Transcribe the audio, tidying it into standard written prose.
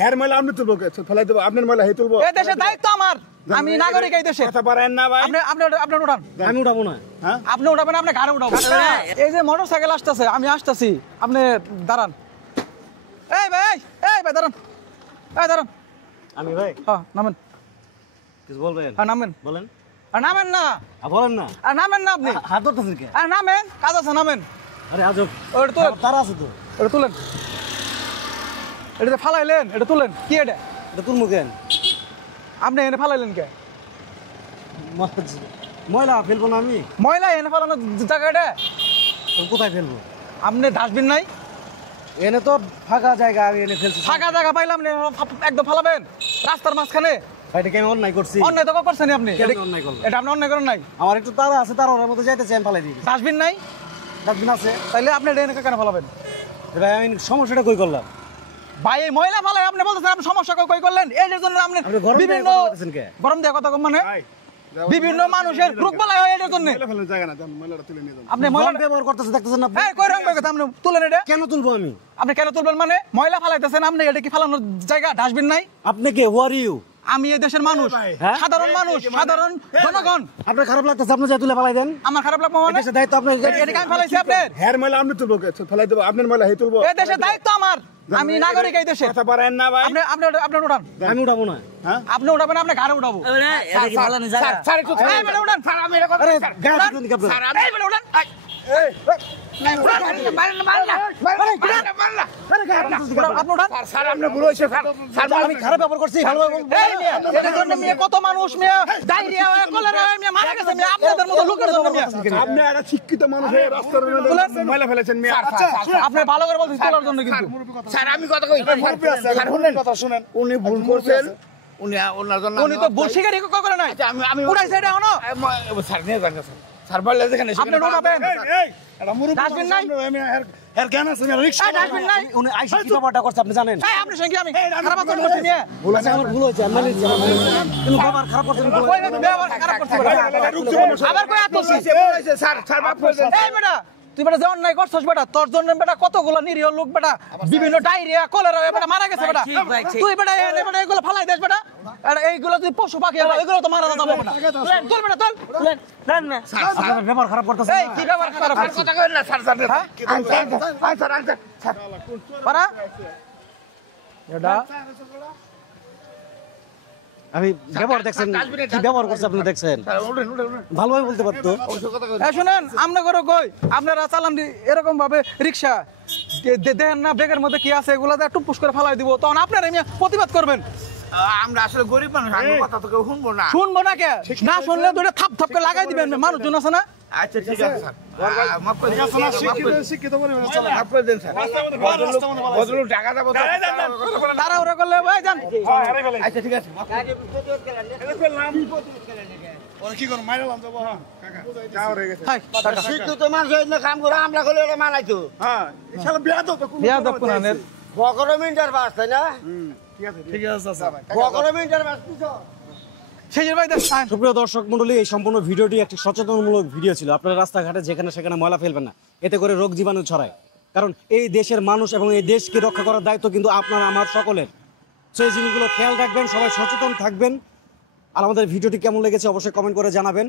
হ্যার ময়লা আপনি তুলবো, ফেলাই দেবো আপনার ময়লা হে তুলবো। এই দেশের দায়িত্ব আমার, আমি নাগরিক এই দেশে। কথা পারেন না ভাই, আপনি উঠান। আমি উঠাবো না। হ্যাঁ আপনি উঠাবেন, আপনি ঘাড়ে উঠাবো। এই যে মোটরসাইকেল আসতেছে, আমি আসতেছি, আপনি দাঁড়ান। এই ভাই দাঁড়ান, এই দাঁড়ান। আমি ভাই হ্যাঁ নামেন। কিছু বলবেন? হ্যাঁ নামেন। বলেন। আর নামেন না, বলেন না। আর নামেন না আপনি। হাত ধরতেছেন কে? আর নামেন, কাজ আছে, নামেন। আরে আজব, ওটা তুলেন, তারা আছে তো। এটা তুলেন। এটা ফালাইলেন, এটা তুলেন। কি এটা? এটা তুলবো কেন? আপনি এনে ফালাইলেন কে? ময়লা ফেলবো না আমি। ময়লা এনে ফালানোর জায়গা এটা? কোথায় ফেলবো? আপনি ডাস্টবিন নাই? এনে তো ফাঁকা জায়গা, আমি এনে ফেলছি। ফাঁকা জায়গা পাইলাম না, একদম ফালাবেন রাস্তার মাঝখানে? এটা কি আমি অন্যায় করছি? অন্যায় তো করছেন আপনি। অন্যায় করলাম? এটা আপনি অন্যায় করেন নাই। আমার একটু তারা আছে, তার ওর মধ্যে যাইতে চাই, আমি ফালাই দিই। ডাস্টবিন নাই? ডাস্টবিন আছে। তাইলে আপনি এটা এনে কেন ফালাবেন? ভাই আমি সমস্যাটা কই করলাম? ভাই এই ময়লা ফালাই আপনি বলতেছেন আপনি সমস্যা কই করলেন? এই জন্য আপনি বিভিন্ন গরম দেয়া কথা মানে বিভিন্ন মানুষের রোগ বালাই হয় এর জন্য। আপনি ময়লা ব্যবহার করতেছেন, দেখতেছেন না? এই কই রং কথা আপনি তুলেন এটা? কেন তুলবো আমি? আপনি কেন তুলবেন মানে? ময়লা ফালাইতেছেন আপনি, এটা কি ফালানোর জায়গা? ডাস্টবিন নাই? আপনি কে? হু আর ইউ? আমি এই দেশের মানুষ, সাধারণ মানুষ, সাধারণ জনগণ। আপনার খারাপ লাগতেছে, আপনি যাই তুলে ফালাই দেন। আমার খারাপ লাগবে মানে? দেশের দায়িত্ব আপনার। এটা কেন ফালাইছে আপনি? হ্যার ময়লা আপনি তুলবো, ফেলাই দেবো আপনার ময়লা হে তুলবো। এই দেশের দায়িত্ব আমার, আমি নাগরিক এই দেশে। কথা পারেন না ভাই, আপনি উঠান। আমি উঠাবো না। হ্যাঁ আপনি উঠাবেন, আপনি ঘাড়ে উঠাবো। এটা কি ভালো না জায়গা? স্যার একটু এই বেটা উঠান। স্যার আমি এটা কথা আরে স্যার গায়ে দিন কি আপনারা? স্যার এই বেটা উঠান। আমি খারাপ ব্যবহার করছি, ভালোভাবে বলবো। কত মানুষ ডায়রিয়া হয়, কলেরা হয়, মারা গেছে আপনাদের মতো লোকের জন্য। আপনি একটা শিক্ষিত মানুষ হয়ে রাস্তার মধ্যে ময়লা ফেলেছেন। আপনি ভালো করে বলছেন তোলার জন্য, কিন্তু স্যার আমি কথা কই, স্যার শুনেন, কথা শুনেন। উনি ভুল করছেন, উনি ওনার জন্য উনি তো ভুল স্বীকারই করে নাই। আমি উঠাইছে এটা এখনো। স্যার নিয়ে যান স্যার, স্যার বললে যেখানে আপনি উঠাবেন। ডাস্টবিন নাই? এর জ্ঞান আছে না? রিকশা ডাস্টবিন নাই? উনি আইসা কি ব্যাপারটা করছে আপনি জানেন? এই আপনার সঙ্গে আমি খারাপ আচরণ করছি নিয়ে। ভুল আছে, আমার ভুল হয়েছে, আমি মানি নিচ্ছি, আমার ভুল হয়েছে। কিন্তু ব্যবহার খারাপ করছেন, ভুল কই হয়েছে। না ব্যবহার খারাপ করছি আবার কই আতছি? স্যার স্যার মাফ করে দেন। এই বেটা তুই বেটা যে অন্যায় করছস বেটা, তোর জন্য বেটা কতগুলো নিরীহ লোক বেটা বিভিন্ন ডায়রিয়া কলেরা বেটা মারা গেছে বেটা। তুই বেটা এগুলো ফালাই দেস বেটা, আর এইগুলো তুই পশু পাখি এগুলো তো মারা যাবে বেটা। চল বেটা চল, দেন না। আপনার ব্যবহার খারাপ করতেছেন। এই কি ব্যবহার খারাপ স্যার কথা কই না স্যার, স্যার স্যার পারা এটা আমি ব্যবহার দেখছেন, কি ব্যবহার করছে আপনি দেখছেন? ভালোভাবে বলতে পারতো। শুনেন, আমরা করে কই আপনারা চালান এরকম ভাবে রিক্সা দেখেন না ব্যাগের মধ্যে কি আছে, এগুলো টুপুস করে ফালাই দিব, তখন আপনারা প্রতিবাদ করবেন। আমরা আসলে গরিব মানুষ, আমি কথা তো কেউ শুনবো না। শুনবো না কে? না শুনলে দুটো থাপ থাপ করে লাগাই দিবেন, মানুষজন আছে না? আচ্ছা ঠিক আছে স্যার, মাফ করে দিন, শিক্ষিত পরিবার চলে। মাফ করে দেন স্যার। ভদ্রলোক টাকা দেবো তারা ওরা করলে ভাই যান। আচ্ছা ঠিক আছে। কি করুন, মাইরালাম যাবো। হ্যাঁ কাকা যাও হয়ে গেছে। হাই, টাকা। শিক্ষিত মানুষ এনে কাম করে, আমরা করলে এটা মানাইতো। হ্যাঁ শালা বেয়াদব তো। বেয়াদব কোনানের। বকরম ইন্টারভাস তাই না? ঠিক আছে ঠিক আছে স্যার। বকরম ইন্টারভাস দিছো। সেই ভাই দেখ সুপ্রিয় দর্শক মণ্ডলী, এই সম্পূর্ণ ভিডিওটি একটি সচেতনমূলক ভিডিও ছিল। আপনারা রাস্তাঘাটে যেখানে সেখানে ময়লা ফেলবেন না, এতে করে রোগ জীবাণু ছড়ায়। কারণ এই দেশের মানুষ এবং এই দেশকে রক্ষা করার দায়িত্ব কিন্তু আপনার আমার সকলের। সেই জিনিসগুলো খেয়াল রাখবেন, সবাই সচেতন থাকবেন। আর আমাদের ভিডিওটি কেমন লেগেছে অবশ্যই কমেন্ট করে জানাবেন।